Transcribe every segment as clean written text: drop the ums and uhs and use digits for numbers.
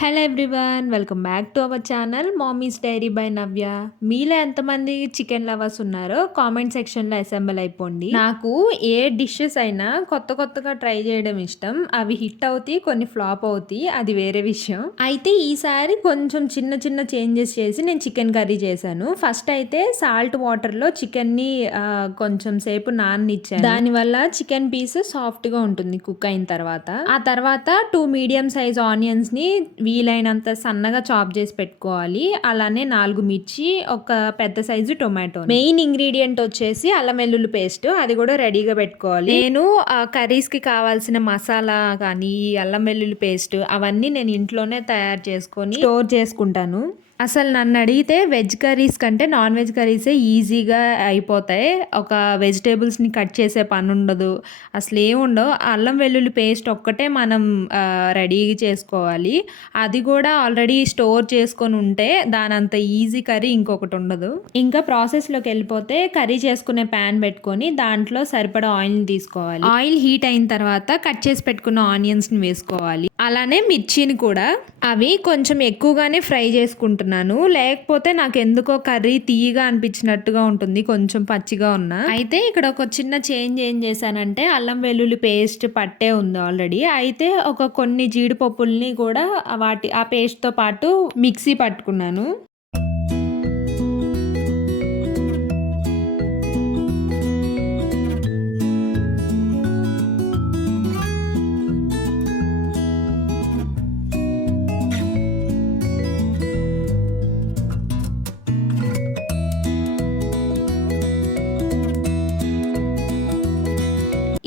Hello everyone, welcome back to our channel mommy's diary by Navya. మీలో ఎంతమంది chicken lovers ఉన్నారో comment సెక్షన్లో assemble అయిపోండి. నాకు ఏ డిషెస్ అయినా కొత్త కొత్తగా ట్రై చేయడం ఇష్టం. అవి హిట్ అవుతాయి, కొన్ని ఫ్లాప్ అవుతాయి, అది వేరే విషయం. అయితే ఈసారి కొంచెం చిన్న చిన్న చేంజెస్ చేసి నేను చికెన్ కర్రీ చేశాను. ఫస్ట్ అయితే సాల్ట్ వాటర్లో చికెన్ని కొంచెం సేపు నాననిచ్చాను. దానివల్ల చికెన్ పీస్ సాఫ్ట్గా ఉంటుంది కుక్ అయిన తర్వాత. ఆ తర్వాత 2 మీడియం సైజ్ ఆనియన్స్ని వీలైనంత సన్నగా చాప్ చేసి పెట్టుకోవాలి. అలానే 4 మిర్చి, ఒక పెద్ద సైజు టొమాటో. మెయిన్ ఇంగ్రీడియంట్ వచ్చేసి అల్లం వెల్లుల్లి పేస్ట్, అది కూడా రెడీగా పెట్టుకోవాలి. నేను కర్రీస్కి కావాల్సిన మసాలా కానీ అల్లం వెల్లుల్లి పేస్ట్ అవన్నీ నేను ఇంట్లోనే తయారు చేసుకొని స్టోర్ చేసుకుంటాను. అసలు నన్ను అడిగితే వెజ్ కర్రీస్ కంటే నాన్ వెజ్ కర్రీసే ఈజీగా అయిపోతాయి. ఒక వెజిటేబుల్స్ని కట్ చేసే పని ఉండదు, అసలు ఏముండవు. అల్లం వెల్లుల్లి పేస్ట్ ఒక్కటే మనం రెడీగా చేసుకోవాలి. అది కూడా ఆల్రెడీ స్టోర్ చేసుకొని ఉంటే దానంత ఈజీ కర్రీ ఇంకొకటి ఉండదు. ఇంకా ప్రాసెస్లోకి వెళ్ళిపోతే కర్రీ చేసుకునే ప్యాన్ పెట్టుకొని దాంట్లో సరిపడా ఆయిల్ని తీసుకోవాలి. ఆయిల్ హీట్ అయిన తర్వాత కట్ చేసి పెట్టుకున్న ఆనియన్స్ని వేసుకోవాలి. అలానే మిర్చిని కూడా. అవి కొంచెం ఎక్కువగానే ఫ్రై చేసుకుంటున్నాను, లేకపోతే నాకు ఎందుకో కర్రీ తీయగా అనిపించినట్టుగా ఉంటుంది కొంచెం పచ్చిగా ఉన్నా. అయితే ఇక్కడ ఒక చిన్న చేంజ్ ఏం చేశానంటే అల్లం వెల్లుల్లి పేస్ట్ పట్టే ఉంది ఆల్రెడీ. అయితే ఒక కొన్ని జీడిపప్పుల్ని కూడా ఆ పేస్ట్తో పాటు మిక్సీ పట్టుకున్నాను.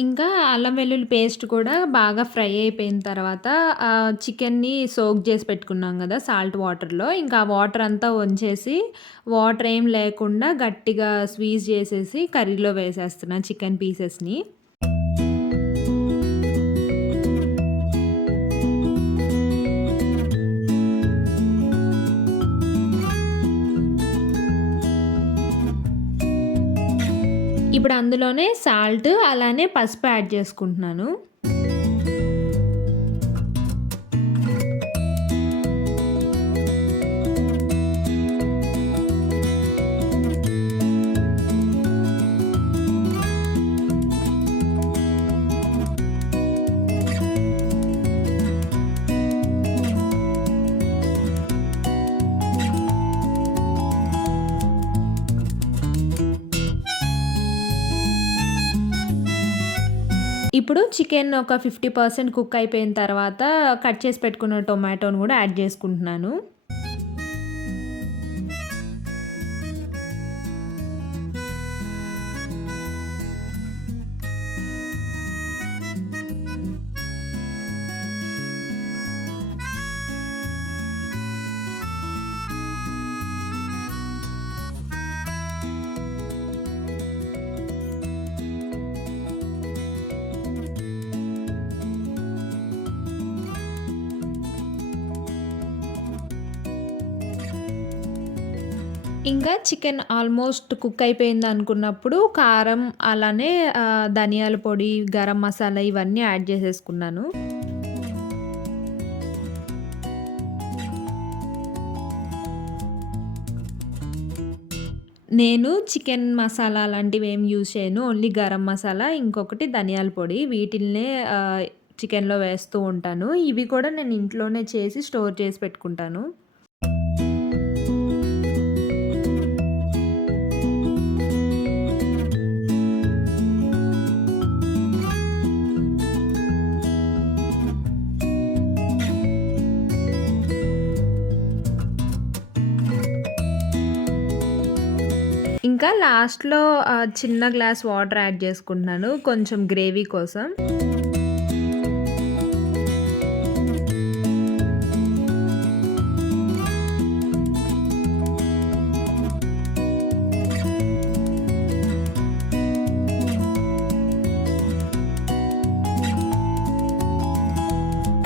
ఇంకా అల్లం వెల్లుల్లి పేస్ట్ కూడా బాగా ఫ్రై అయిపోయిన తర్వాత చికెన్ని సోక్ చేసి పెట్టుకున్నాం కదా సాల్ట్ వాటర్లో, ఇంకా ఆ వాటర్ అంతా వంచేసి వాటర్ ఏం లేకుండా గట్టిగా స్క్వీజ్ చేసేసి కర్రీలో వేసేస్తున్నాను చికెన్ పీసెస్ని. ఇప్పుడు అందులోనే సాల్ట్ అలానే పసుపు యాడ్ చేసుకుంటున్నాను. ఇప్పుడు చికెన్ ఒక 50% కుక్ అయిపోయిన తర్వాత కట్ చేసి పెట్టుకున్న టొమాటోని కూడా యాడ్ చేసుకుంటున్నాను. ఇంకా చికెన్ ఆల్మోస్ట్ కుక్ అయిపోయింది అనుకున్నప్పుడు కారం అలానే ధనియాల పొడి, గరం మసాలా ఇవన్నీ యాడ్ చేసేసుకున్నాను. నేను చికెన్ మసాలా లాంటివి ఏం యూజ్ చేయను, ఓన్లీ గరం మసాలా, ఇంకొకటి ధనియాల పొడి, వీటిల్నే చికెన్లో వేస్తూ ఉంటాను. ఇవి కూడా నేను ఇంట్లోనే చేసి స్టోర్ చేసి పెట్టుకుంటాను. ఇంకా లాస్ట్‌లో చిన్న గ్లాస్ వాటర్ యాడ్ చేసుకుంటున్నాను కొంచెం గ్రేవీ కోసం.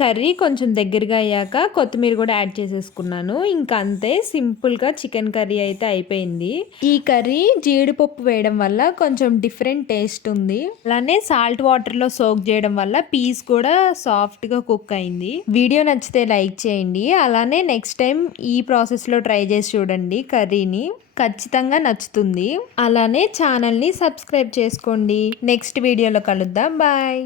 కర్రీ కొంచెం దగ్గరగా అయ్యాక కొత్తిమీర కూడా యాడ్ చేసేసుకున్నాను. ఇంకా అంతే, సింపుల్గా చికెన్ కర్రీ అయితే అయిపోయింది. ఈ కర్రీ జీడిపప్పు వేయడం వల్ల కొంచెం డిఫరెంట్ టేస్ట్ ఉంది. అలానే సాల్ట్ వాటర్లో సోక్ చేయడం వల్ల పీస్ కూడా సాఫ్ట్గా కుక్ అయింది. వీడియో నచ్చితే లైక్ చేయండి. అలానే నెక్స్ట్ టైం ఈ ప్రాసెస్లో ట్రై చేసి చూడండి కర్రీని, ఖచ్చితంగా నచ్చుతుంది. అలానే ఛానల్ని సబ్స్క్రైబ్ చేసుకోండి. నెక్స్ట్ వీడియోలో కలుద్దాం. బాయ్.